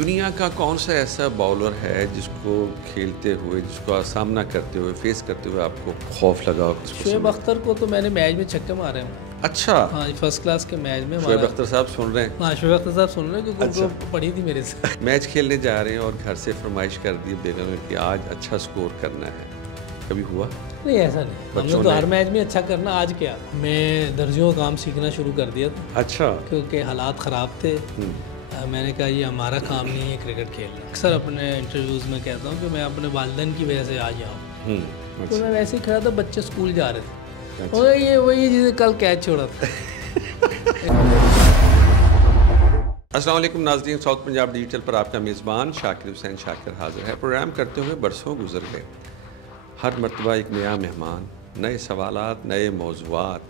دنیا کا کون سا ایسا باؤلر ہے جس کو کھیلتے ہوئے، جس کا سامنا کرتے ہوئے، فیس کرتے ہوئے آپ کو خوف لگا؟ شعیب اختر کو تو میں نے میچ میں چھکے مارے ہیں۔ اچھا، ہاں، فرسٹ کلاس کے میچ میں شعیب اختر صاحب سن رہے ہیں؟ ہاں، شعیب اختر صاحب سن رہے ہیں کیونکہ ان کو پڑھی تھی میرے سے۔ میچ کھیلنے جا رہے ہیں اور گھر سے فرمائش کر دی بیگم نے کہ آج اچھا سکور کرنا ہے، کبھی ہوا؟ نہیں، ایسا نہیں، ہم نے تو ہر میچ میں اچھا کرنا۔ آج کیا، میں درجیوں کا کام سیکھنا شروع کر دیا تھا۔ اچھا، کیونکہ حالات خراب تھے، میں نے کہا یہ ہمارا کام نہیں ہے کرکٹ کھیلنا۔ اکثر اپنے انٹرویوز میں کہتا ہوں کہ میں اپنے والدین کی وجہ سے آج آؤں، تو میں ویسے ہی کھڑا تھا، بچے اسکول جا رہے تھے، یہ وہی چیزیں کل کیچ چھوڑا تھا۔ السلام علیکم ناظرین، ساؤتھ پنجاب ڈیجیٹل پر آپ کا میزبان شاکر حسین شاکر حاضر ہے۔ پروگرام کرتے ہوئے برسوں گزر گئے، ہر مرتبہ ایک نیا مہمان، نئے سوالات، نئے موضوعات،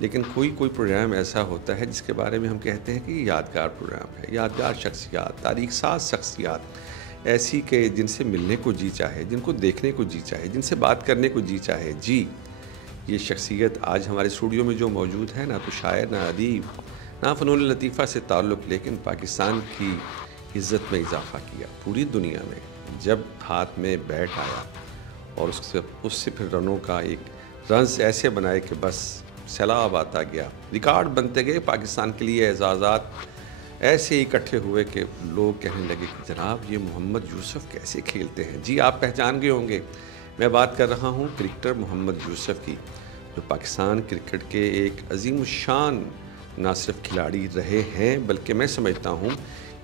لیکن کوئی پروگرام ایسا ہوتا ہے جس کے بارے میں ہم کہتے ہیں کہ یہ یادگار پروگرام ہے۔ یادگار شخصیات، تاریخ ساز شخصیات، ایسی کہ جن سے ملنے کو جی چاہے، جن کو دیکھنے کو جی چاہے، جن سے بات کرنے کو جی چاہے۔ جی، یہ شخصیت آج ہمارے اسٹوڈیو میں جو موجود ہے، نہ تو شاعر، نہ ادیب، نہ فنون لطیفہ سے تعلق، لیکن پاکستان کی عزت میں اضافہ کیا۔ پوری دنیا میں جب ہاتھ میں بیٹ آیا اور اس سے پھر رنوں کا ایک رنز ایسے بنائے کہ بس سیلاب آتا گیا، ریکارڈ بنتے گئے، پاکستان کے لیے اعزازات ایسے اکٹھے ہوئے کہ لوگ کہنے لگے کہ جناب یہ محمد یوسف کیسے کھیلتے ہیں۔ جی، آپ پہچان گئے ہوں گے، میں بات کر رہا ہوں کرکٹر محمد یوسف کی، جو پاکستان کرکٹ کے ایک عظیم الشان نہ صرف کھلاڑی رہے ہیں، بلکہ میں سمجھتا ہوں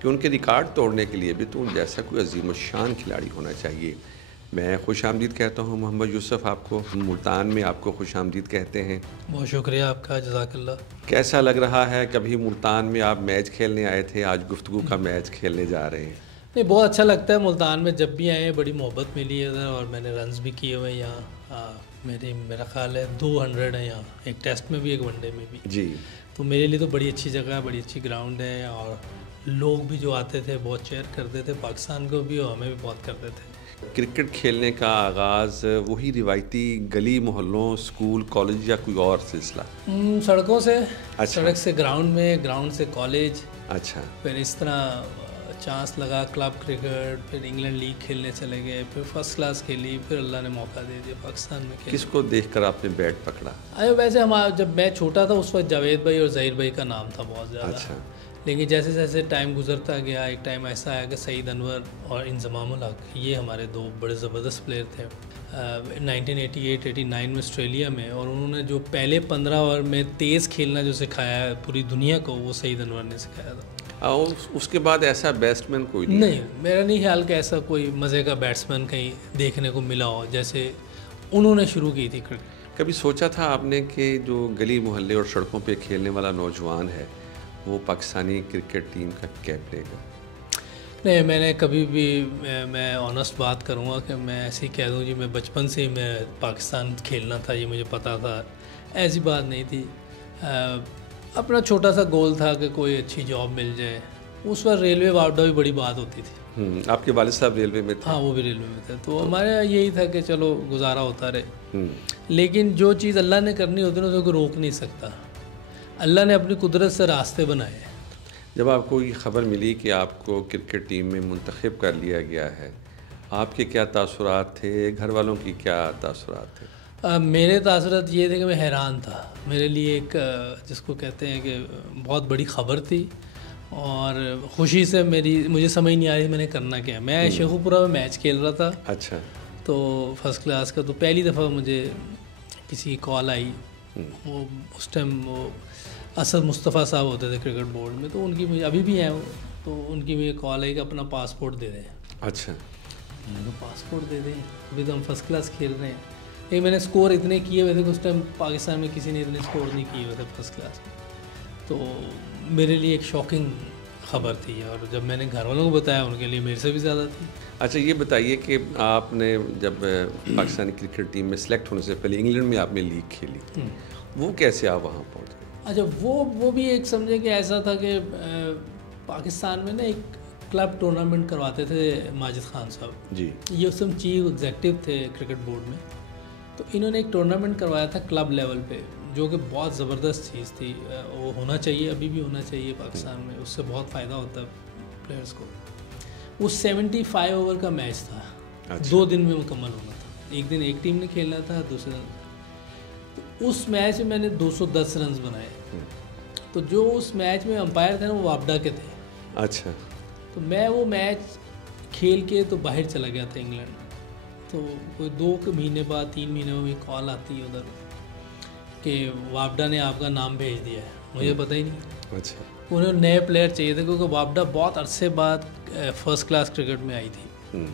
کہ ان کے ریکارڈ توڑنے کے لیے بھی تو ان جیسا کوئی عظیم الشان کھلاڑی ہونا چاہیے۔ میں خوش آمدید کہتا ہوں محمد یوسف آپ کو، ملتان میں آپ کو خوش آمدید کہتے ہیں۔ بہت شکریہ آپ کا، جزاک اللہ۔ کیسا لگ رہا ہے؟ کبھی ملتان میں آپ میچ کھیلنے آئے تھے، آج گفتگو کا میچ کھیلنے جا رہے ہیں؟ نہیں، بہت اچھا لگتا ہے ملتان میں، جب بھی آئے ہیں بڑی محبت ملی ہے ادھر، اور میں نے رنز بھی کیے ہوئے یہاں، میرا خیال ہے 200 ہیں یہاں، ایک ٹیسٹ میں بھی ایک ون ڈے میں بھی۔ جی، تو میرے لیے تو بڑی اچھی جگہ ہے، بڑی اچھی گراؤنڈ ہے، اور لوگ بھی جو آتے تھے بہت چیئر کرتے تھے، پاکستان کو بھی اور ہمیں بھی بہت کرتے تھے۔ کرکٹ کھیلنے کا آغاز وہی روایتی گلی محلوں، اسکول، کالج، یا کوئی اور سلسلہ؟ سڑکوں سے، اچھا، سڑک سے گراؤنڈ میں، گراؤنڈ سے کالج، اچھا، پھر اس طرح چانس لگا کلب کرکٹ، پھر انگلینڈ لیگ کھیلنے چلے گئے، پھر فرسٹ کلاس کھیلی، پھر اللہ نے موقع دے دیا پاکستان میں کھیلنے۔ کس کو دیکھ کر آپ نے بیٹ پکڑا؟ ویسے جب میں چھوٹا تھا اس وقت جاوید بھائی اور ظہیر بھائی کا نام تھا بہت زیادہ، اچھا، لیکن جیسے جیسے ٹائم گزرتا گیا، ایک ٹائم ایسا آیا کہ سعید انور اور انضمام الحق، یہ ہمارے دو بڑے زبردست پلیئر تھے 1988-89 میں آسٹریلیا میں، اور انہوں نے جو پہلے 15 اوور میں تیز کھیلنا جو سکھایا ہے پوری دنیا کو، وہ سعید انور نے سکھایا تھا۔ اس کے بعد ایسا بیٹسمین کوئی نہیں؟ میرا نہیں خیال کہ ایسا کوئی مزے کا بیٹسمین کہیں دیکھنے کو ملا ہو جیسے انہوں نے شروع کی تھی کرکٹ۔ کبھی سوچا تھا آپ نے کہ جو گلی محلے اور سڑکوں پہ کھیلنے والا نوجوان ہے وہ پاکستانی کرکٹ ٹیم کا کیپ لے گا؟ نہیں، میں نے کبھی بھی، میں آنیسٹ بات کروں گا کہ میں ایسے ہی کہہ دوں جی میں بچپن سے ہی میں پاکستان کھیلنا تھا، یہ مجھے پتہ تھا، ایسی بات نہیں تھی۔ اپنا چھوٹا سا گول تھا کہ کوئی اچھی جاب مل جائے۔ اس وقت ریلوے واپڈا بھی بڑی بات ہوتی تھی۔ آپ کے والد صاحب ریلوے میں تھے؟ ہاں، وہ بھی ریلوے میں تھے، تو ہمارے یہی تھا کہ چلو گزارا ہوتا رہے، لیکن جو چیز اللہ نے کرنی ہوتی ہے نا، تو کوئی روک نہیں سکتا۔ اللہ نے اپنی قدرت سے راستے بنائے۔ جب آپ کو یہ خبر ملی کہ آپ کو کرکٹ ٹیم میں منتخب کر لیا گیا ہے، آپ کے کیا تاثرات تھے؟ گھر والوں کی کیا تاثرات تھے؟ میرے تاثرات یہ تھے کہ میں حیران تھا، میرے لیے ایک جس کو کہتے ہیں کہ بہت بڑی خبر تھی، اور خوشی سے مجھے سمجھ نہیں آ رہی میں نے کرنا کیا۔ میں شیخو پورہ میں میچ کھیل رہا تھا، اچھا، تو فرسٹ کلاس کا، تو پہلی دفعہ مجھے کسی کال آئی، وہ اس ٹائم وہ اسد مصطفیٰ صاحب ہوتے تھے کرکٹ بورڈ میں، تو ان کی مجھے ابھی بھی ہیں وہ، تو ان کی مجھے کال آئی کہ اپنا پاسپورٹ دے دیں۔ اچھا، میں نے پاسپورٹ دے دیں، ابھی تو ہم فرسٹ کلاس کھیل رہے ہیں، لیکن میں نے اسکور اتنے کیے ہوئے تھے کہ اس ٹائم پاکستان میں کسی نے اتنے اسکور نہیں کیے ہوئے تھے فرسٹ کلاس میں، تو میرے لیے ایک شاکنگ خبر تھی، اور جب میں نے گھر والوں کو بتایا ان کے لیے میرے سے بھی زیادہ تھی۔ اچھا، یہ بتائیے کہ آپ نے جب پاکستانی کرکٹ ٹیم میں سلیکٹ ہونے سے پہلے انگلینڈ میں آپ نے لیگ کھیلی، وہ کیسے آپ وہاں پہنچے؟ اچھا، وہ بھی ایک سمجھے کہ ایسا تھا کہ پاکستان میں نا ایک کلب ٹورنامنٹ کرواتے تھے ماجد خان صاحب جی، یہ اس میں چیف ایگزیکٹو تھے کرکٹ بورڈ میں، تو انہوں نے ایک ٹورنامنٹ کروایا تھا کلب لیول پہ، جو کہ بہت زبردست چیز تھی، وہ ہونا چاہیے، ابھی بھی ہونا چاہیے پاکستان میں، اس سے بہت فائدہ ہوتا ہے پلیئرس کو۔ وہ 75 اوور کا میچ تھا, 2 دن میں مکمل ہونا تھا. ایک دن ایک ٹیم نے کھیلنا تھا, دوسرے دن. تو اس میچ میں میں نے 210 رنز بنائے. تو جو اس میچ میں امپائر تھے نا وہ وابڈا کے تھے. اچھا. تو میں وہ میچ کھیل کے تو باہر چلا گیا تھا انگلینڈ. تو کوئی 2 مہینے بعد 3 مہینے میں کال آتی ہے ادھر کہ وابڈا نے آپ کا نام بھیج دیا ہے. مجھے پتہ ہی نہیں. اچھا. انہیں نئے پلیئر چاہیے تھے کیونکہ وابڈا بہت عرصے بعد فرسٹ کلاس کرکٹ میں آئی تھی.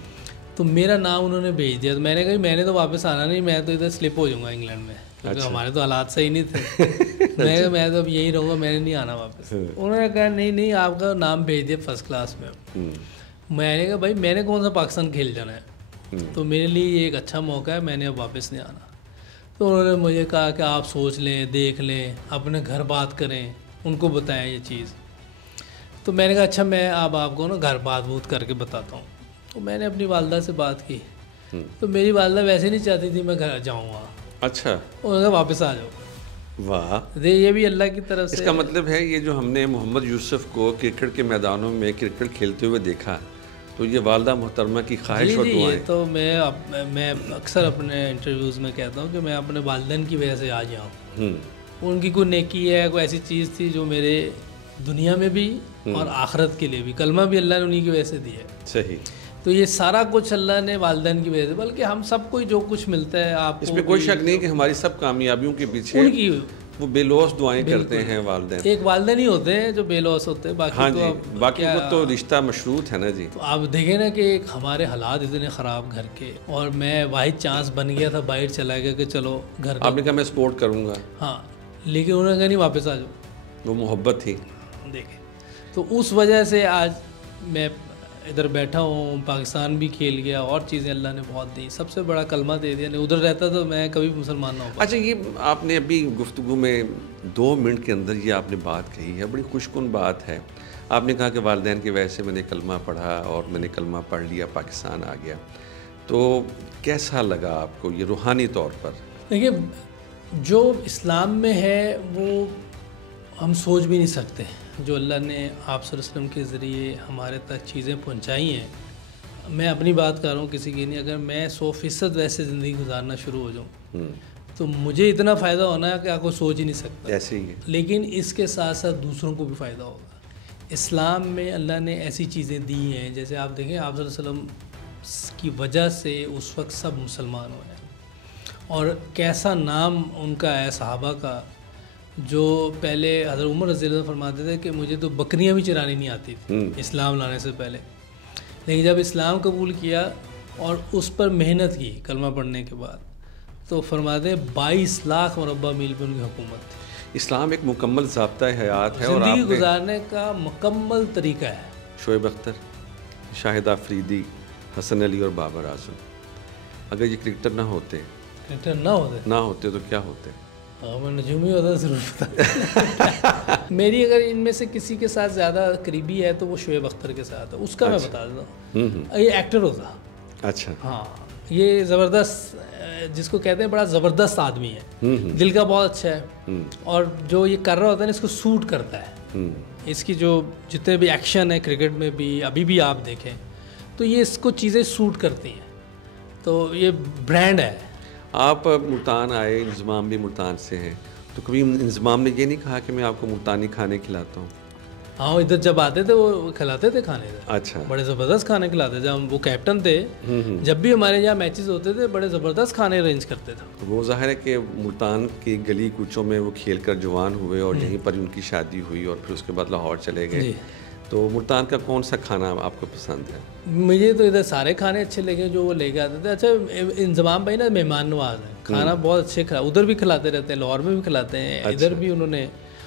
تو میرا نام انہوں نے بھیج دیا. تو میں نے کہا میں نے تو واپس آنا نہیں, میں تو ادھر سلپ ہو جاؤں گا انگلینڈ میں, کیونکہ ہمارے تو حالات صحیح نہیں تھے. میں تو اب یہی رہوں گا, میں نے نہیں آنا واپس. انہوں نے کہا نہیں آپ کا نام بھیج دیا فرسٹ کلاس میں. میں نے کہا بھائی میں نے کون سا پاکستان کھیل جانا ہے, تو میرے لیے یہ ایک اچھا موقع ہے, میں نے اب واپس نہیں آنا. تو انہوں نے مجھے کہا کہ آپ سوچ لیں, دیکھ لیں, اپنے گھر بات کریں, ان کو بتائیں یہ چیز. تو میں نے کہا اچھا میں اب آپ کو نا گھر بات بوت کر کے بتاتا ہوں. تو میں نے اپنی والدہ سے بات کی. تو میری والدہ ویسے نہیں چاہتی تھی میں گھر جاؤں گا. اچھا. انہوں نے کہا واپس آ جاؤ. واہ. یہ بھی اللہ کی طرف سے. اس کا مطلب ہے یہ جو ہم نے محمد یوسف کو کرکٹ کے میدانوں میں کرکٹ کھیلتے ہوئے دیکھا, تو یہ والدہ محترمہ کی خواہش اور دعائیں. تو میں اکثر اپنے انٹرویوز میں کہتا ہوں کہ میں اپنے والدین کی وجہ سے آ جاؤں. ان کی کوئی نیکی ہے, کوئی ایسی چیز تھی جو میرے دنیا میں بھی اور آخرت کے لیے بھی, کلمہ بھی اللہ نے انہیں کی وجہ سے دیا ہے. صحیح. تو یہ سارا کچھ اللہ نے والدین کی وجہ سے, بلکہ ہم سب کو جو کچھ ملتا ہے آپ اس میں کوئی شک نہیں کہ ہماری سب کامیابیوں کے پیچھے ان کی وہ بے لوث دعائیں کرتے ہیں والدین. ایک والدین ہی ہوتے ہیں جو بے لوث ہوتے ہیں, باقی تو باقی کو تو رشتہ مشروط ہے نا جی. تو آپ دیکھیں نا کہ ایک ہمارے حالات اتنے خراب گھر کے, اور میں واحد چانس بن گیا تھا, باہر چلا گیا کہ چلو گھر. آپ نے کہا میں سپورٹ کروں گا. ہاں, لیکن انہوں نے کہا نہیں واپس آ جاؤ. وہ محبت تھی. دیکھیں تو اس وجہ سے آج میں ادھر بیٹھا ہوں, پاکستان بھی کھیل گیا, اور چیزیں اللہ نے بہت دی. سب سے بڑا کلمہ دے دیا, نہیں ادھر رہتا تو میں کبھی مسلمان نہ ہوں. اچھا, یہ آپ نے ابھی گفتگو میں 2 منٹ کے اندر یہ آپ نے بات کہی ہے, بڑی خوش کن بات ہے. آپ نے کہا کہ والدین کی وجہ سے میں نے کلمہ پڑھا, اور میں نے کلمہ پڑھ لیا, پاکستان آ گیا. تو کیسا لگا آپ کو یہ روحانی طور پر؟ دیکھیے جو اسلام میں ہے وہ ہم سوچ بھی نہیں سکتے. جو اللہ نے آپ صلی اللہ علیہ وسلم کے ذریعے ہمارے تک چیزیں پہنچائی ہیں, میں اپنی بات کر رہا ہوں, کسی کی نہیں. اگر میں 100% ویسے زندگی گزارنا شروع ہو جاؤں تو مجھے اتنا فائدہ ہونا ہے کہ آپ کو سوچ ہی نہیں سکتا. ایسے ہی ہے. لیکن اس کے ساتھ ساتھ دوسروں کو بھی فائدہ ہوگا. اسلام میں اللہ نے ایسی چیزیں دی ہیں, جیسے آپ دیکھیں آپ صلی اللہ علیہ وسلم کی وجہ سے اس وقت سب مسلمان ہوئے ہیں, اور کیسا نام ان کا ہے صحابہ کا. جو پہلے حضرت عمر رضی اللہ عنہ فرماتے تھے کہ مجھے تو بکریاں بھی چرانی نہیں آتی تھی اسلام لانے سے پہلے, لیکن جب اسلام قبول کیا اور اس پر محنت کی کلمہ پڑھنے کے بعد, تو فرماتے ہیں 22 لاکھ مربع میل پہ ان کی حکومت تھی. اسلام ایک مکمل ضابطہ حیات ہے, اور زندگی گزارنے کا مکمل طریقہ ہے. شعیب اختر, شاہد آفریدی, حسن علی اور بابر اعظم, اگر یہ کرکٹر نہ ہوتے تو کیا ہوتے؟ میں نجوم ہی ہوتا ضرور بتا. میری اگر ان میں سے کسی کے ساتھ زیادہ قریبی ہے تو وہ شعیب اختر کے ساتھ ہے, اس کا میں بتا دیتا ہوں. یہ ایکٹر ہوتا. اچھا. ہاں, یہ زبردست, جس کو کہتے ہیں بڑا زبردست آدمی ہے, دل کا بہت اچھا ہے, اور جو یہ کر رہا ہوتا ہے نا اس کو سوٹ کرتا ہے. اس کی جو جتنے بھی ایکشن ہے کرکٹ میں بھی, ابھی بھی آپ دیکھیں تو یہ اس کو چیزیں سوٹ کرتی ہیں. تو یہ برانڈ ہے. آپ ملتان آئے, انضمام بھی ملتان سے ہیں, تو کبھی انضمام نے یہ نہیں کہا کہ میں آپ کو ملتانی کھانے کھلاتا ہوں؟ ہاں, ادھر جب آتے تھے وہ کھلاتے تھے کھانے. اچھا. بڑے زبردست کھانے کھلاتے تھے. جب وہ کیپٹن تھے, جب بھی ہمارے یہاں میچز ہوتے تھے بڑے زبردست کھانے ارینج کرتے تھے. وہ ظاہر ہے کہ ملتان کی گلی کوچوں میں وہ کھیل کر جوان ہوئے, اور یہیں پر ان کی شادی ہوئی, اور پھر اس کے بعد لاہور چلے گئے. تو ملتان کا کون سا کھانا آپ کو پسند ہے؟ مجھے تو ادھر سارے کھانے اچھے لگے جو وہ لے کے آتے تھے. اچھا, انضمام بھائی نا مہمان نواز ہے, کھانا بہت اچھے ادھر بھی کھلاتے رہتے ہیں, لاہور میں بھی کھلاتے ہیں, ادھر بھی انہوں نے,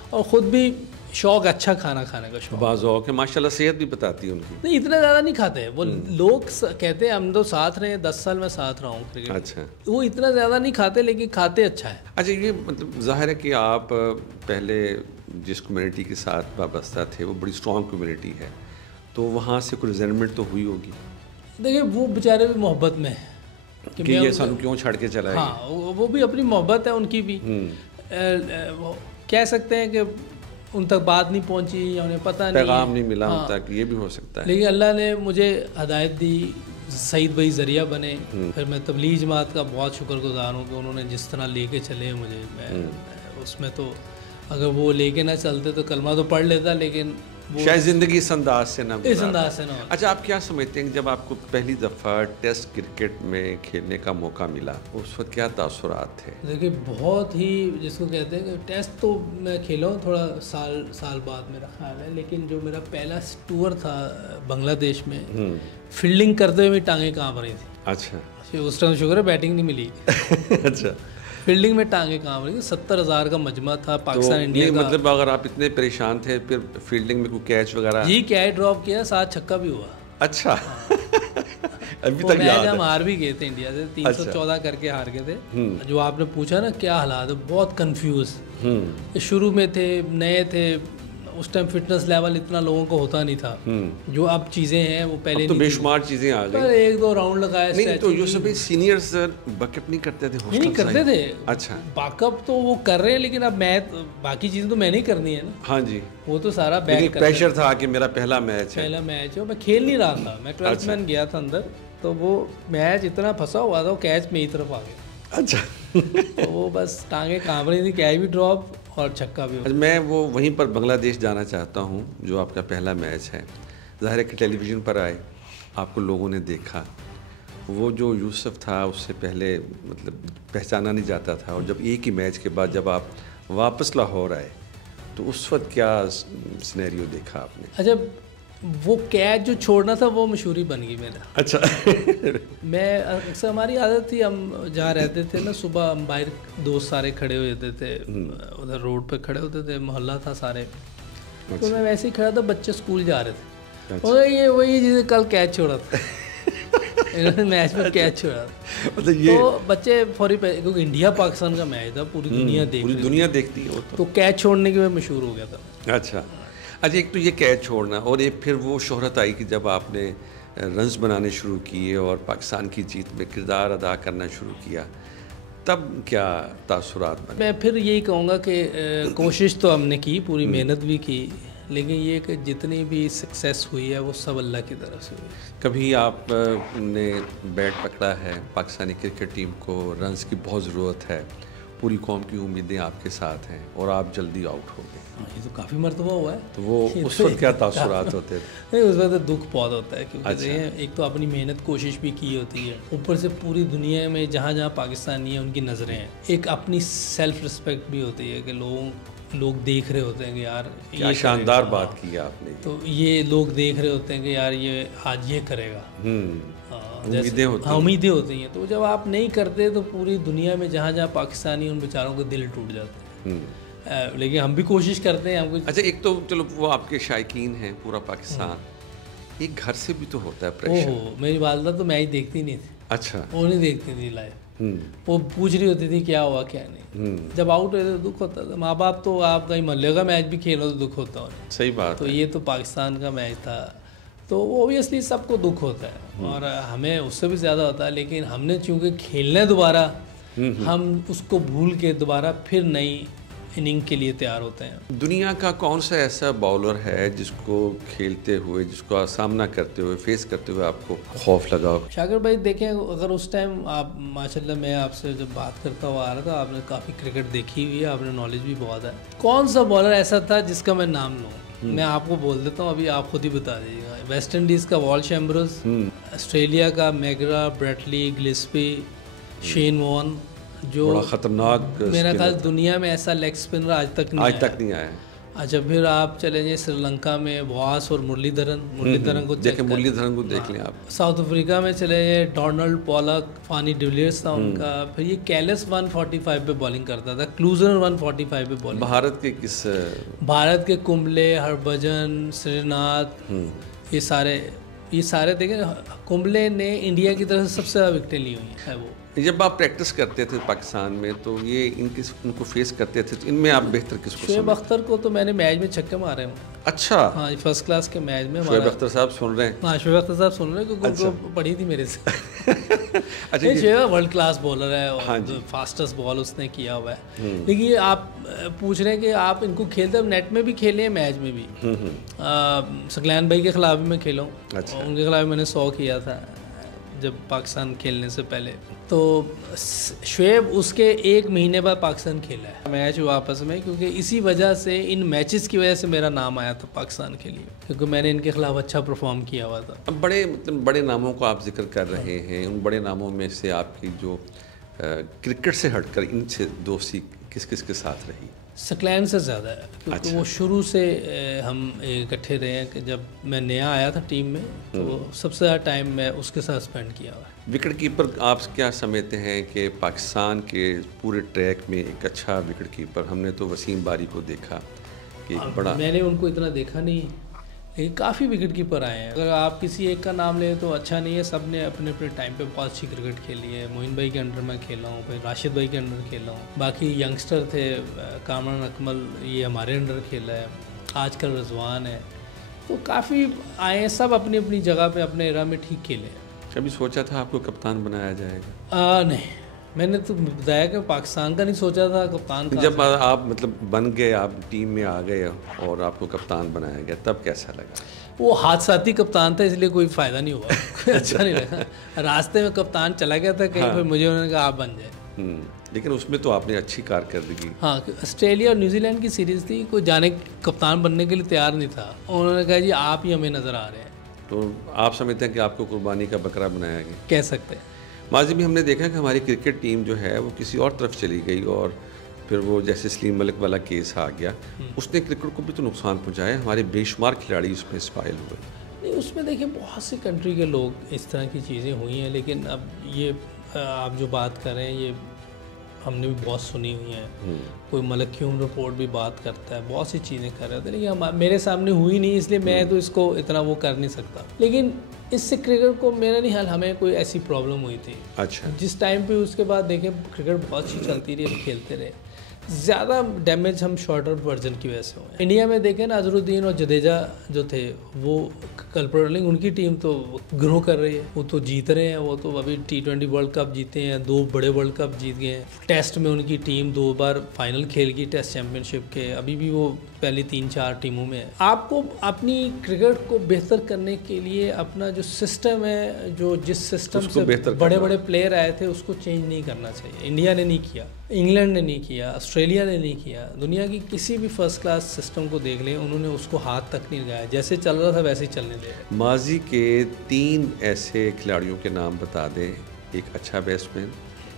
اور خود بھی شوق اچھا کھانا کھانے کا شوق. بعض اوقات ماشاء اللہ صحت بھی بتاتی ہے ان کی. نہیں, اتنا زیادہ نہیں کھاتے وہ لوگ. کہتے ہیں ہم تو ساتھ رہے, 10 سال میں ساتھ رہا ہوں کرکٹ. اچھا. وہ اتنا زیادہ نہیں کھاتے, لیکن کھاتے اچھا ہے. اچھا, یہ مطلب ظاہر ہے کہ آپ پہلے جس کمیونٹی کے ساتھ وابستہ تھے وہ بڑی اسٹرانگ کمیونٹی ہے, تو وہاں سے کوئی ریزنمنٹ تو ہوئی ہوگی. دیکھیے وہ بیچارے بھی محبت میں کہ یہ سانو کیوں چھڑ کے چلا گیا. ہاں, وہ بھی اپنی محبت ہے ان کی بھی. کہہ سکتے ہیں کہ ان تک بات نہیں پہنچی یا انہیں پتہ نہیں, پیغام نہیں ملا ان تک, یہ بھی ہو سکتا ہے. لیکن اللہ نے مجھے ہدایت دی, سعید بھائی ذریعہ بنے. پھر میں تبلیغ جماعت کا بہت شکر گزار ہوں کہ انہوں نے جس طرح لے کے چلے مجھے. میں اس میں تو اگر وہ لے کے نہ چلتے تو کلمہ تو پڑھ لیتا, لیکن شاید زندگی اس انداز سے نہ اس انداز سے نہ ہو. اچھا, آپ کیا سمجھتے ہیں کہ جب آپ کو پہلی دفعہ ٹیسٹ کرکٹ میں کھیلنے کا موقع ملا اس وقت کیا تاثرات تھے؟ دیکھیے بہت ہی, جس کو کہتے ہیں کہ ٹیسٹ تو میں کھیلا ہوں تھوڑا سال بعد میرا خیال ہے, لیکن جو میرا پہلا ٹور تھا بنگلہ دیش میں, فیلڈنگ کرتے ہوئے میری ٹانگیں کانپ رہی تھیں. اچھا, اس ٹائم شکر ہے بیٹنگ نہیں ملی. اچھا, فیلڈنگ میں ٹانگیں کانپ رہی تھیں. 70,000 کا مجمع تھا پاکستان انڈیا کا. مطلب اگر آپ اتنے پریشان تھے پھر فیلڈنگ میں کوئی کیچ وغیرہ؟ جی کیچ ڈراپ کیا, 7 چھکا بھی ہوا. اچھا, ابھی تک یاد ہے. ہم ہار بھی گئے تھے انڈیا سے, 314 کر کے ہار گئے تھے. جو آپ نے پوچھا نا کیا حالات ہے, بہت کنفیوز. شروع میں تھے, نئے تھے, اس ٹائم فٹنس لیول اتنا لوگوں کو ہوتا نہیں تھا. جو اب چیزیں ہیں وہ پہلے تو بے شمار چیزیں آ گئی. 1-2 راؤنڈ لگایا. نہیں تو یوسف بھائی سینئرز بیک اپ نہیں کرتے تھے؟ نہیں کرتے تھے. اچھا, بیک اپ تو وہ کر رہے ہیں, لیکن اب میں باقی چیزیں تو میں نہیں کرنی ہے نا. ہاں جی, وہ تو سارا بیک پریشر تھا کہ میرا پہلا میچ ہے. میں کھیل نہیں رہا تھا. میں 12th مین گیا تھا اندر, تو وہ میچ اتنا پھنسا ہوا تھا, وہ کیچ میری طرف آ گیا. اچھا, تو وہ بس ٹانگیں کانپ رہی تھی, کیچ بھی ڈراپ اور چھکا بھی. میں وہیں پر بنگلہ دیش جانا چاہتا ہوں جو آپ کا پہلا میچ ہے. ظاہر ہے کہ ٹیلی ویژن پر آئے, آپ کو لوگوں نے دیکھا, وہ جو یوسف تھا اس سے پہلے مطلب پہچانا نہیں جاتا تھا, اور جب ایک ہی میچ کے بعد جب آپ واپس لاہور آئے تو اس وقت کیا سینیریو دیکھا آپ نے؟ اچھا, وہ کیچ جو چھوڑنا تھا وہ مشہوری بن گئی میرا. اچھا, میں اکثر ہماری عادت تھی, ہم جہاں رہتے تھے نا, صبح ہم باہر دوست سارے کھڑے ہو جاتے تھے, ادھر روڈ پہ کھڑے ہوتے تھے, محلہ تھا سارے. تو میں ویسے ہی کھڑا تھا, بچے اسکول جا رہے تھے, یہ وہی جسے کل کیچ چھوڑا تھا, انہوں نے میچ میں کیچ چھوڑا تھا. تو بچے فوری پہ, کیونکہ انڈیا پاکستان کا میچ تھا, پوری دنیا دیکھتی ہے, تو کیچ چھوڑنے کے میں مشہور ہو گیا تھا. اچھا, ایک تو یہ کیچ چھوڑنا, اور ایک پھر وہ شہرت آئی کہ جب آپ نے رنز بنانے شروع کیے اور پاکستان کی جیت میں کردار ادا کرنا شروع کیا, تب کیا تاثرات بنے؟ میں پھر یہی کہوں گا کہ کوشش تو ہم نے کی, پوری محنت بھی کی, لیکن یہ کہ جتنی بھی سکسیس ہوئی ہے وہ سب اللہ کی طرف سے ہوئی. کبھی آپ نے بیٹ پکڑا ہے پاکستانی کرکٹ ٹیم کو, رنز کی بہت ضرورت ہے, پوری قوم کی امیدیں آپ کے ساتھ ہیں, اور آپ جلدی آؤٹ ہو گئے؟ یہ تو کافی مرتبہ ہوا ہے. تو وہ اس وقت کیا تاثرات ہوتے تھے؟ اس وقت دکھ بہت ہوتا ہے, کیونکہ ایک تو اپنی محنت کوشش بھی کی ہوتی ہے, اوپر سے پوری دنیا میں جہاں جہاں پاکستانی ہیں ان کی نظریں ہیں, ایک اپنی سیلف رسپیکٹ بھی ہوتی ہے کہ لوگ دیکھ رہے ہوتے ہیں کہ یار کیا شاندار بات کی آپ نے, تو یہ لوگ دیکھ رہے ہوتے ہیں کہ یار یہ آج یہ کرے گا. امیدیں ہوتی ہیں. تو جب آپ نہیں کرتے تو پوری دنیا میں جہاں جہاں پاکستانی ان بیچاروں کے دل ٹوٹ جاتے ہیں. لیکن ہم بھی کوشش کرتے ہیں. ہم کو اچھا, ایک تو چلو وہ آپ کے شائقین ہیں پورا پاکستان, ایک گھر سے بھی تو ہوتا ہے پریشر. میری والدہ تو میچ دیکھتی نہیں تھی. اچھا, وہ نہیں دیکھتی تھی لائیو, وہ پوچھ رہی ہوتی تھی کیا ہوا کیا نہیں. جب آؤٹ ہوتے تو دکھ ہوتا تھا. ماں باپ تو آپ کہیں محلے کا میچ بھی کھیلو تو دکھ ہوتا ہے. صحیح بات. تو یہ تو پاکستان کا میچ تھا, تو اوبیسلی سب کو دکھ ہوتا ہے, اور ہمیں اس سے بھی زیادہ ہوتا ہے. لیکن ہم نے چونکہ کھیلنا ہے دوبارہ, ہم اس کو بھول کے دوبارہ پھر نئی اننگ کے لیے تیار ہوتے ہیں. دنیا کا کون سا ایسا باؤلر ہے جس کو کھیلتے ہوئے, جس کو سامنا کرتے ہوئے, فیس کرتے ہوئے آپ کو خوف لگا ہو؟ شاکر بھائی دیکھیں, اگر اس ٹائم آپ ماشاءاللہ, میں آپ سے جب بات کرتا ہوا آ رہا تھا, آپ نے کافی کرکٹ دیکھی ہوئی ہے, آپ نے نالج بھی بہت ہے. کون سا بالر ایسا تھا جس کا میں نام لوں؟ میں آپ کو بول دیتا ہوں, ابھی آپ خود ہی بتا دیجیے گا. ویسٹ انڈیز کا والش ایمبروز, آسٹریلیا کا میگرا, بریٹلی, گلسپی, شین وارن, جو بڑا خطرناک میرا خیال دنیا میں ایسا لیگ اسپنر آج تک نہیں آیا. اچھا, پھر آپ چلیں جائیں سری لنکا میں واس اور مرلی دھرن کو دیکھیں, مرلی دھرن کو دیکھ لیں آپ. ساؤتھ افریقہ میں چلے جائیں ڈونلڈ پولک, فانی ڈیولیئرس تھا ان کا. پھر یہ کیلس 145 پہ بالنگ کرتا تھا, کلوزر 145 پہ بالنگ. بھارت کے کس؟ بھارت کے کمبلے, ہربھجن, سری ناتھ, یہ سارے دیکھیں. کمبلے نے انڈیا کی طرف سے سب سے زیادہ وکٹیں لی ہوئی ہیں. وہ جب آپ پریکٹس کرتے تھے پاکستان میں تو یہ ان کو فیس کرتے تھے, تو ان میں آپ بہتر کس کو؟ شعیب اختر کو تو میں نے میچ میں چھکے مارے ہوں. اچھا ہاں فرسٹ کلاس کے میچ میں شعیب اختر صاحب سن رہے ہیں. ہاں شعیب اختر صاحب سن رہے ہیں کیونکہ ان کو پڑھی تھی میرے سے. اچھا شعیب ورلڈ کلاس بالر ہے اور فاسٹسٹ بال اس نے کیا ہوا ہے. لیکن آپ پوچھ رہے ہیں کہ آپ ان کو کھیلتے نیٹ میں بھی کھیلے ہیں میچ میں بھی. ثقلین بھائی کے خلاف بھی میں کھیلا ہوں, ان کے خلاف بھی میں نے 100 کیا تھا جب پاکستان کھیلنے سے پہلے. تو شعیب اس کے 1 مہینے بعد پاکستان کھیلا ہے میچ واپس میں, کیونکہ اسی وجہ سے ان میچز کی وجہ سے میرا نام آیا تھا پاکستان کے لیے, کیونکہ میں نے ان کے خلاف اچھا پرفارم کیا ہوا تھا. اب بڑے ناموں کو آپ ذکر کر رہے ہیں, ان بڑے ناموں میں سے آپ کی جو کرکٹ سے ہٹ کر ان سے دوستی کس کس کے ساتھ رہی؟ ثقلین سے زیادہ ہے, کیونکہ وہ شروع سے ہم اکٹھے رہے ہیں. کہ جب میں نیا آیا تھا ٹیم میں تو سب سے زیادہ ٹائم میں اس کے ساتھ اسپینڈ کیا ہوا ہے. وکٹ کیپر آپ کیا سمجھتے ہیں کہ پاکستان کے پورے ٹریک میں ایک اچھا وکٹ کیپر؟ ہم نے تو وسیم باری کو دیکھا کہ بڑا, میں نے ان کو اتنا دیکھا نہیں, لیکن کافی وکٹ کیپر آئے ہیں. اگر آپ کسی ایک کا نام لیں تو اچھا نہیں ہے, سب نے اپنے اپنے ٹائم پہ بہت اچھی کرکٹ کھیلی ہے. معین بھائی کے انڈر میں کھیلا ہوں, پھر راشد بھائی کے انڈر کھیلا ہوں, باقی ینگسٹر تھے کامران اکمل یہ ہمارے انڈر کھیلا ہے, آج کل رضوان ہے, تو کافی آئے ہیں, سب اپنی اپنی جگہ پہ اپنے ایرا میں ٹھیک کھیلے ہیں. کبھی سوچا تھا آپ کو کپتان بنایا جائے گا؟ نہیں, میں نے تو بتایا کہ پاکستان کا نہیں سوچا تھا کپتان کا. جب آپ مطلب بن گئے, آپ ٹیم میں آ گئے اور آپ کو کپتان بنایا گیا, تب کیسا لگا؟ وہ حادثاتی کپتان تھا, اس لیے کوئی فائدہ نہیں ہوا, اچھا نہیں لگا. راستے میں کپتان چلا گیا تھا کہیں, پھر مجھے انہوں نے کہا آپ بن جائے. لیکن اس میں تو آپ نے اچھی کارکردگی. ہاں آسٹریلیا اور نیوزی لینڈ کی سیریز تھی, کوئی جانے کپتان بننے کے لیے تیار نہیں تھا, انہوں نے کہا جی آپ ہی ہمیں نظر آ رہے ہیں. تو آپ سمجھتے ہیں کہ آپ کو قربانی کا بکرا بنایا گیا؟ کہہ سکتے ہیں. ماضی میں ہم نے دیکھا کہ ہماری کرکٹ ٹیم جو ہے وہ کسی اور طرف چلی گئی, اور پھر وہ جیسے سلیم ملک والا کیس آ گیا, اس نے کرکٹ کو بھی تو نقصان پہنچایا. ہمارے بے شمار کھلاڑی اس میں اسپائل ہوئے. نہیں, اس میں دیکھیں بہت سی کنٹری کے لوگ اس طرح کی چیزیں ہوئی ہیں, لیکن اب یہ آپ جو بات کر رہے ہیں یہ ہم نے بھی بہت سنی ہوئی ہیں. کوئی ملک ہیومن رپورٹ بھی بات کرتا ہے, بہت سی چیزیں کر رہے تھے, لیکن میرے سامنے ہوئی نہیں, اس لیے میں تو اس کو اتنا وہ کر نہیں سکتا. لیکن اس سے کرکٹ کو میرا نہیں حال, ہمیں کوئی ایسی پرابلم ہوئی تھی. اچھا, جس ٹائم پہ اس کے بعد دیکھیں کرکٹ بہت اچھی چلتی رہی, ہم کھیلتے رہے, زیادہ ڈیمیج ہم شارٹر ورژن کی وجہ سے ہوئے. انڈیا میں دیکھیں نا, اظہر الدین اور جڈیجا جو تھے وہ کلپرلنگ, ان کی ٹیم تو گرو کر رہی ہے, وہ تو جیت رہے ہیں. وہ تو ابھی T20 ورلڈ کپ جیتے ہیں, 2 بڑے ورلڈ کپ جیت گئے ہیں. ٹیسٹ میں ان کی ٹیم 2 بار فائنل کھیل گئی ٹیسٹ چیمپئن شپ کے, ابھی بھی وہ پہلی 3-4 ٹیموں میں ہے. آپ کو اپنی کرکٹ کو بہتر کرنے کے لیے اپنا جو سسٹم ہے, جو جس سسٹم سے بڑے بڑے پلیئر آئے تھے, اس کو چینج نہیں کرنا چاہیے. انڈیا نے نہیں کیا, انگلینڈ نے نہیں کیا, آسٹریلیا نے نہیں کیا. دنیا کی کسی بھی فرسٹ کلاس سسٹم کو دیکھ لیں, انہوں نے اس کو ہاتھ تک نہیں لگایا, جیسے چل رہا تھا ویسے ہی چلنے دے. ماضی کے 3 ایسے کھلاڑیوں کے نام بتا دیں, ایک اچھا بیٹسمین,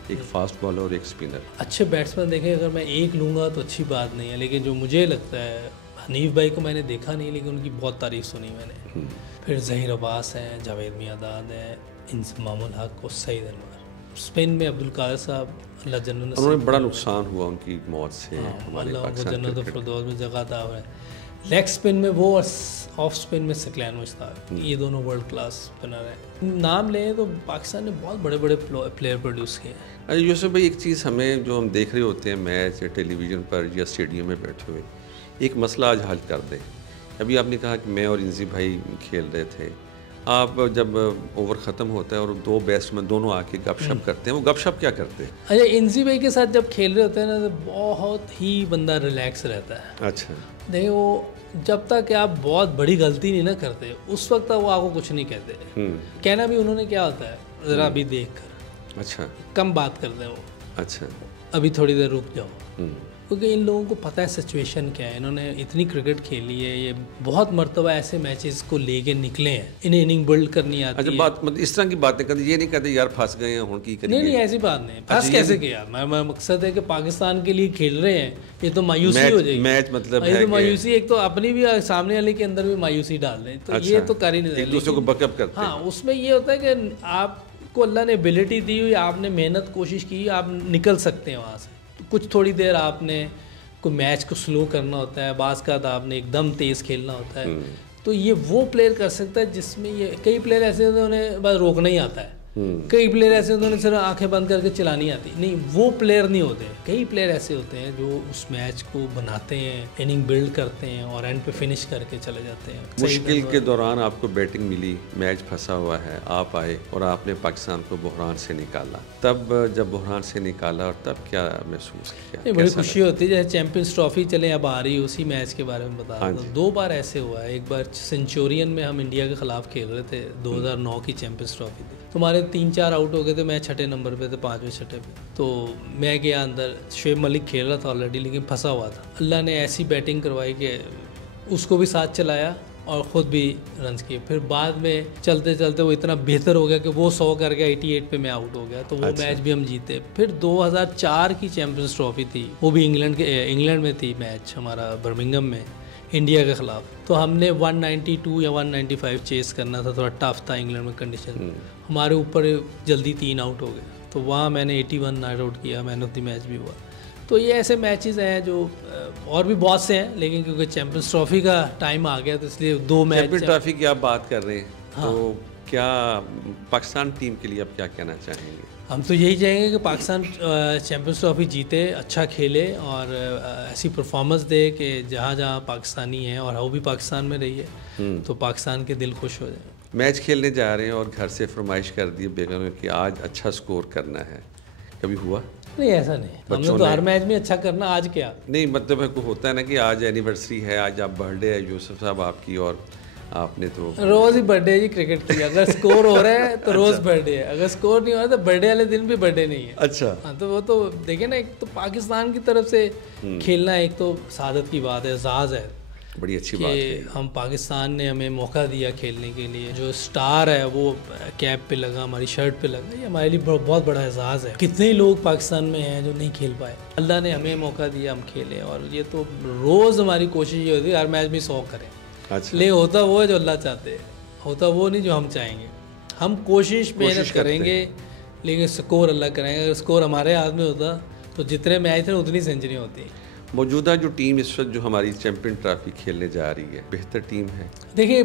ایک فاسٹ بالر اور ایک اسپنر. اچھے بیٹسمین دیکھیں, اگر میں ایک لوں گا تو اچھی بات نہیں ہے, لیکن جو مجھے لگتا ہے, حنیف بھائی کو میں نے دیکھا نہیں لیکن ان کی بہت تعریف سنی میں نے. پھر ظہیر عباس ہیں, جاوید میانداد ہیں, انضمام الحق اور سعید انور. اسپن میں عبدالقادر صاحب, اللہ جنت نصیب, انہوں نے بڑا نقصان ہوا ان کی موت سے. اللہ ان کو جنت الفردوس میں جگہ عطا ہوا ہے. لیگ اسپن میں وہ اور آف اسپن میں ثقلین مشتاق, یہ دونوں ورلڈ کلاس اسپنر ہیں. نام لیں تو پاکستان نے بہت بڑے بڑے پلیئر پروڈیوس کیے ہیں. اچھا یوسف بھائی, ایک چیز ہمیں جو ہم دیکھ رہے ہوتے ہیں میچ ٹیلی ویژن پر یا اسٹیڈیم میں بیٹھے ہوئے, ایک مسئلہ آج حل کر دیں. ابھی آپ نے کہا کہ میں اور انزی بھائی کھیل رہے تھے, آپ جب اوور ختم ہوتا ہے اور 2 بیٹسمین دونوں آ کے گپ شپ کرتے ہیں, وہ گپ شپ کیا کرتے ہیں؟ اچھا, انزی بھائی کے ساتھ جب کھیل رہے ہوتے ہیں نا تو بہت ہی بندہ ریلیکس رہتا ہے. اچھا, دیکھیں وہ جب تک کہ آپ بہت بڑی غلطی نہیں نہ کرتے, اس وقت تک وہ آپ کو کچھ نہیں کہتے. کہنا بھی انہوں نے کیا ہوتا ہے, ذرا ابھی دیکھ کر, اچھا کم بات کرتے ہیں وہ, اچھا ابھی تھوڑی دیر رک جاؤ. کیونکہ ان لوگوں کو پتہ ہے سچویشن کیا ہے, انہوں نے اتنی کرکٹ کھیلی ہے, یہ بہت مرتبہ ایسے میچز کو لے کے نکلے ہیں, انہیں اننگ بلڈ کرنی آتی ہے. اچھا, بات مطلب اس طرح کی باتیں کرتے, یہ نہیں کہتے یار پھنس گئے ہیں ہوں کی کریں. نہیں ایسی بات نہیں, پھنس کیسے کیا, میں مقصد ہے کہ پاکستان کے لیے کھیل رہے ہیں, یہ تو مایوسی ہو جائے گی. میچ مطلب یہ تو مایوسی, ایک تو اپنی بھی سامنے والے کے اندر بھی مایوسی ڈال دیں, تو یہ تو کر ہی نہیں. ایک دوسرے کو بیک اپ کرتے ہیں. ہاں, اس میں یہ ہوتا ہے کہ آپ کو اللہ نے ایبلٹی دی ہوئی, آپ نے محنت کوشش کی, آپ نکل سکتے ہیں وہاں سے. کچھ تھوڑی دیر آپ نے کوئی میچ کو سلو کرنا ہوتا ہے, بعض کا آپ نے ایک دم تیز کھیلنا ہوتا ہے. تو یہ وہ پلیئر کر سکتا ہے جس میں, یہ کئی پلیئر ایسے ہوتے ہیں انہیں بس روکنا ہی آتا ہے, کئی پلیئر ایسے ہوتے ہیں صرف آنکھیں بند کر کے چلانی آتی نہیں, وہ پلیئر نہیں ہوتے. کئی پلیئر ایسے ہوتے ہیں جو اس میچ کو بناتے ہیں, اننگ بلڈ کرتے ہیں اور اینڈ پہ فنش کر کے چلے جاتے ہیں. مشکل کے دوران آپ کو بیٹنگ ملی, میچ پھنسا ہوا ہے, آپ آئے اور آپ نے پاکستان کو بحران سے نکالا. تب جب بحران سے نکالا اور تب کیا محسوس کیا؟ بڑی خوشی ہوتی ہے. جیسے چیمپئنس ٹرافی چلیں اب آ رہی ہے, اسی میچ کے بارے میں بتا دوں. 2 بار ایسے ہوا ہے. ایک بار سینچورین میں ہم انڈیا کے خلاف کھیل رہے تھے, 2009 کی چیمپئنس ٹرافی تھی. تمہارے 3-4 آؤٹ ہو گئے تھے, میں 6 نمبر پہ تھے, 5ویں 6 پہ. تو میں گیا اندر, شعیب ملک کھیل رہا تھا آلریڈی لیکن پھنسا ہوا تھا. اللہ نے ایسی بیٹنگ کروائی کہ اس کو بھی ساتھ چلایا اور خود بھی رنز کیے. پھر بعد میں چلتے چلتے وہ اتنا بہتر ہو گیا کہ وہ 100 کر گیا, 88 پہ میں آؤٹ ہو گیا. تو وہ میچ بھی ہم جیتے. پھر 2004 کی چیمپئنس ٹرافی تھی, وہ بھی انگلینڈ میں تھی میچ ہمارا, برمنگم میں انڈیا کے خلاف. تو ہم نے 192 یا 195 چیز کرنا تھا, تھوڑا ٹف تھا انگلینڈ میں کنڈیشن. ہمارے اوپر جلدی 3 آؤٹ ہو گئے. تو وہاں میں نے 81 ناٹ آؤٹ کیا, مین آف دی میچ بھی ہوا. تو یہ ایسے میچز ہیں جو اور بھی بہت سے ہیں, لیکن کیونکہ چیمپئنس ٹرافی کا ٹائم آ گیا تو اس لیے 2 میچ. چیمپئنس ٹرافی کی آپ بات کر رہے ہیں, تو کیا پاکستان ٹیم کے لیے آپ کیا کہنا چاہیں گے؟ ہم تو یہی چاہیں گے کہ پاکستان چیمپئنس ٹرافی جیتے, اچھا کھیلے اور ایسی پرفارمنس دے کہ جہاں جہاں پاکستانی ہیں اور وہ بھی پاکستان میں رہی ہے تو پاکستان کے دل خوش ہو جائیں. میچ کھیلنے جا رہے ہیں اور گھر سے فرمائش کر دی بیگم نے کہ آج اچھا سکور کرنا ہے, کبھی ہوا؟ نہیں, ایسا نہیں. ہم نے تو ہر میچ میں اچھا کرنا. آج کیا نہیں, مطلب ہے کوئی ہوتا ہے نا کہ آج اینیورسری ہے, آج آپ برتھ ڈے ہے یوسف صاحب آپ کی, اور آپ نے تو روز ہی برتھ ڈے ہے جی کرکٹ کی. اگر سکور ہو رہا ہے تو روز برتھ ڈے ہے, اگر سکور نہیں ہو رہا تو برتھ ڈے والے دن بھی برتھ ڈے نہیں ہے. اچھا. ہاں, تو وہ تو دیکھیں نا, ایک تو پاکستان کی طرف سے کھیلنا ایک تو سعادت کی بات ہے, اعزاز ہے, بڑی اچھی بات ہے. ہم پاکستان نے ہمیں موقع دیا کھیلنے کے لیے. جو اسٹار ہے وہ کیپ پہ لگا, ہماری شرٹ پہ لگا, یہ ہمارے لیے بہت بڑا اعزاز ہے. کتنے ہی لوگ پاکستان میں ہیں جو نہیں کھیل پائے, اللہ نے ہمیں موقع دیا, ہم کھیلیں. اور یہ تو روز ہماری کوشش یہ ہوتی ہے ہر میچ میں 100 کریں. لے ہوتا وہ ہے جو اللہ چاہتے ہیں, ہوتا وہ نہیں جو ہم چاہیں گے. ہم کوشش محنت کریں گے لیکن سکور اللہ کریں گے. اگر سکور ہمارے ہاتھ میں ہوتا تو جتنے میچ ہیں اتنی سینچری ہوتی. موجودہ جو ٹیم اس وقت جو ہماری چیمپئن ٹرافی کھیلنے جا رہی ہے, بہتر ٹیم ہے؟ دیکھیے,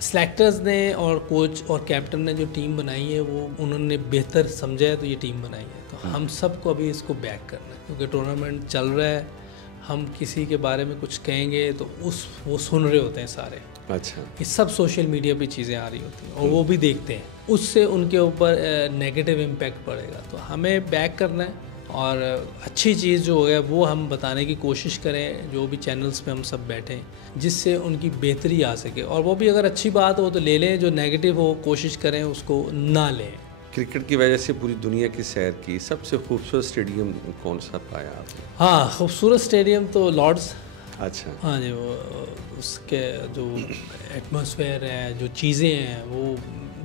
سلیکٹرز نے اور کوچ اور کیپٹن نے جو ٹیم بنائی ہے وہ انہوں نے بہتر سمجھا ہے تو یہ ٹیم بنائی ہے. تو ہم سب کو ابھی اس کو بیک کرنا ہے کیونکہ ٹورنامنٹ چل رہا ہے. ہم کسی کے بارے میں کچھ کہیں گے تو وہ سن رہے ہوتے ہیں سارے. اچھا. یہ سب سوشل میڈیا پہ چیزیں آ رہی ہوتی ہیں اور وہ بھی دیکھتے ہیں, اس سے ان کے اوپر نیگیٹو امپیکٹ پڑے گا. تو ہمیں بیک کرنا ہے اور اچھی چیز جو ہے وہ ہم بتانے کی کوشش کریں, جو بھی چینلز پہ ہم سب بیٹھیں, جس سے ان کی بہتری آ سکے. اور وہ بھی اگر اچھی بات ہو تو لے لیں, جو نیگیٹو ہو کوشش کریں اس کو نہ لیں. کرکٹ کی وجہ سے پوری دنیا کی سیر کی, سب سے خوبصورت اسٹیڈیم کون سا پایا آپ نے؟ ہاں, خوبصورت اسٹیڈیم تو لارڈز. اچھا. ہاں جی, وہ اس کے جو ایٹماسفیئر ہے, جو چیزیں ہیں, وہ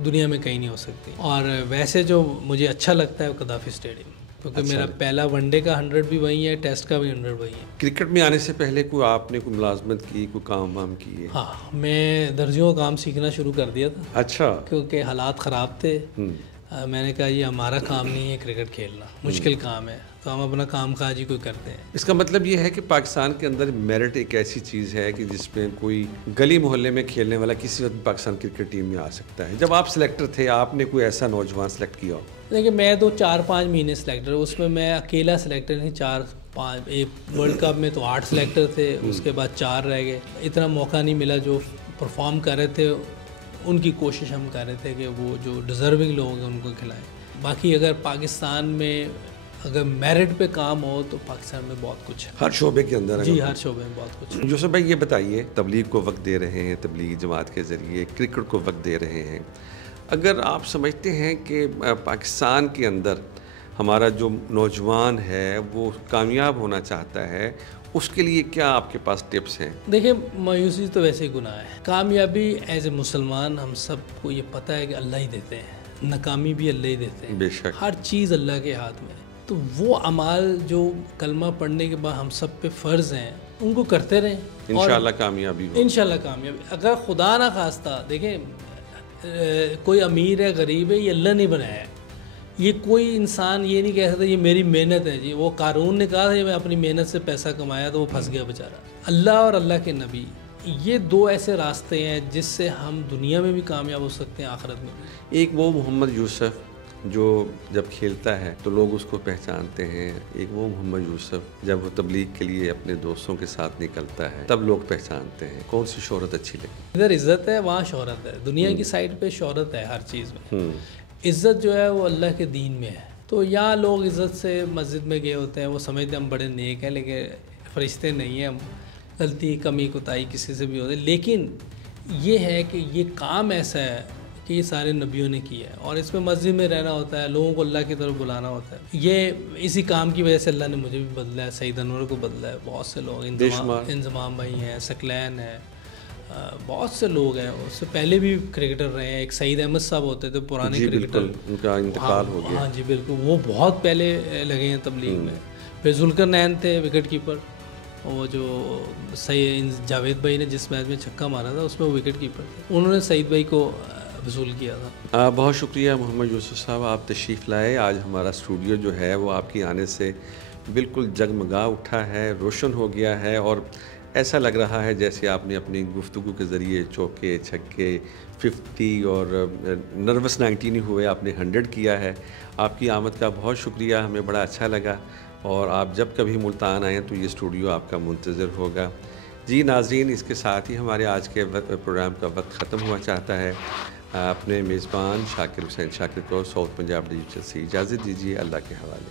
دنیا میں کہیں نہیں ہو سکتی. اور ویسے جو مجھے اچھا لگتا ہے وہ قذافی اسٹیڈیم, کیونکہ میرا پہلا ون ڈے کا 100 بھی وہیں ہے, ٹیسٹ کا بھی 100 وہیں ہے. کرکٹ میں آنے سے پہلے کوئی آپ نے کوئی ملازمت کی, کوئی کام وام کیے؟ ہاں, میں درزیوں کا کام سیکھنا شروع کر دیا تھا. اچھا. کیونکہ حالات خراب تھے. میں نے کہا یہ ہمارا کام نہیں ہے کرکٹ کھیلنا, مشکل کام ہے, تو ہم اپنا کام کاج ہی کوئی کرتے ہیں. اس کا مطلب یہ ہے کہ پاکستان کے اندر میرٹ ایک ایسی چیز ہے کہ جس میں کوئی گلی محلے میں کھیلنے والا کسی وقت پاکستان کرکٹ ٹیم میں آ سکتا ہے. جب آپ سلیکٹر تھے, آپ نے کوئی ایسا نوجوان سلیکٹ کیا ہو؟ دیکھیے, میں تو 4-5 مہینے سلیکٹر, اس میں میں اکیلا سلیکٹر نہیں, 4-5, ایک ورلڈ کپ میں تو 8 سلیکٹر تھے, اس کے بعد 4 رہ گئے. اتنا موقع نہیں ملا. جو پرفارم کر رہے تھے ان کی کوشش ہم کر رہے تھے کہ وہ جو ڈیزرونگ لوگ ہیں ان کو کھلائیں. باقی اگر پاکستان میں اگر میرٹ پہ کام ہو تو پاکستان میں بہت کچھ ہے, ہر شعبے کے اندر. جی, ہر شعبے میں بہت کچھ ہے. یوسف بھائی, یہ بتائیے, تبلیغ کو وقت دے رہے ہیں, تبلیغی جماعت کے ذریعے کرکٹ کو وقت دے رہے ہیں, اگر آپ سمجھتے ہیں کہ پاکستان کے اندر ہمارا جو نوجوان ہے وہ کامیاب ہونا چاہتا ہے, اس کے لیے کیا آپ کے پاس ٹپس ہیں؟ دیکھیں, مایوسی تو ویسے ہی گناہ ہے. کامیابی ایز اے مسلمان ہم سب کو یہ پتہ ہے کہ اللہ ہی دیتے ہیں, ناکامی بھی اللہ ہی دیتے ہیں. بے شک. ہر چیز اللہ کے ہاتھ میں ہے. تو وہ اعمال جو کلمہ پڑھنے کے بعد ہم سب پہ فرض ہیں ان کو کرتے رہیں, انشاءاللہ کامیابی ہو. انشاءاللہ کامیابی. اگر خدا نہ خواستہ, دیکھیں کوئی امیر ہے غریب ہے, یہ اللہ نہیں بنایا ہے. یہ کوئی انسان یہ نہیں کہہ سکتا یہ میری محنت ہے. جی, وہ قارون نے کہا تھا میں اپنی محنت سے پیسہ کمایا تو وہ پھنس گیا بیچارہ. اللہ اور اللہ کے نبی یہ دو ایسے راستے ہیں جس سے ہم دنیا میں بھی کامیاب ہو سکتے ہیں، آخرت میں بھی۔ ایک وہ محمد یوسف جو جب کھیلتا ہے تو لوگ اس کو پہچانتے ہیں، ایک وہ محمد یوسف جب وہ تبلیغ کے لیے اپنے دوستوں کے ساتھ نکلتا ہے تب لوگ پہچانتے ہیں۔ کون سی شہرت اچھی لگی؟ ادھر عزت ہے، وہاں شہرت ہے۔ دنیا کی سائڈ پہ شہرت ہے ہر چیز میں، عزت جو ہے وہ اللہ کے دین میں ہے۔ تو یہاں لوگ عزت سے مسجد میں گئے ہوتے ہیں، وہ سمجھتے ہیں ہم بڑے نیک ہیں، لیکن فرشتے نہیں ہیں، ہم غلطی کمی کوتاہی کسی سے بھی ہوتے ہیں۔ لیکن یہ ہے کہ یہ کام ایسا ہے کہ یہ سارے نبیوں نے کیا ہے، اور اس میں مسجد میں رہنا ہوتا ہے، لوگوں کو اللہ کی طرف بلانا ہوتا ہے۔ یہ اسی کام کی وجہ سے اللہ نے مجھے بھی بدلا ہے، سعید انور کو بدلا ہے، بہت سے لوگ، انضمام بھائی ہیں، ثقلین ہے، بہت سے لوگ ہیں۔ اس سے پہلے بھی کرکٹر رہے ہیں، ایک سعید احمد صاحب ہوتے تھے پرانے کرکٹر، ان کا انتقال ہو گیا۔ ہاں جی بالکل، وہ بہت پہلے لگے ہیں تبلیغ میں۔ پھر ذوالقرنین تھے وکٹ کیپر، وہ جو جاوید بھائی نے جس میچ میں چھکا مارا تھا اس میں وہ وکٹ کیپر تھے، انہوں نے سعید بھائی کو وصول کیا تھا۔ بہت شکریہ محمد یوسف صاحب، آپ تشریف لائے۔ آج ہمارا اسٹوڈیو جو ہے وہ آپ کی آنے سے بالکل جگمگا اٹھا ہے، روشن ہو گیا ہے، اور ایسا لگ رہا ہے جیسے آپ نے اپنی گفتگو کے ذریعے چوکے چھکے 50 اور نروس 90 نہیں ہوئے، آپ نے 100 کیا ہے۔ آپ کی آمد کا بہت شکریہ، ہمیں بڑا اچھا لگا، اور آپ جب کبھی ملتان آئیں تو یہ اسٹوڈیو آپ کا منتظر ہوگا۔ جی ناظرین، اس کے ساتھ ہی ہمارے آج کے پروگرام کا وقت ختم ہوا چاہتا ہے۔ اپنے میزبان شاکر حسین شاکر کو ساؤتھ پنجاب ڈیجیٹل سے اجازت دیجیے، اللہ کے حوالے۔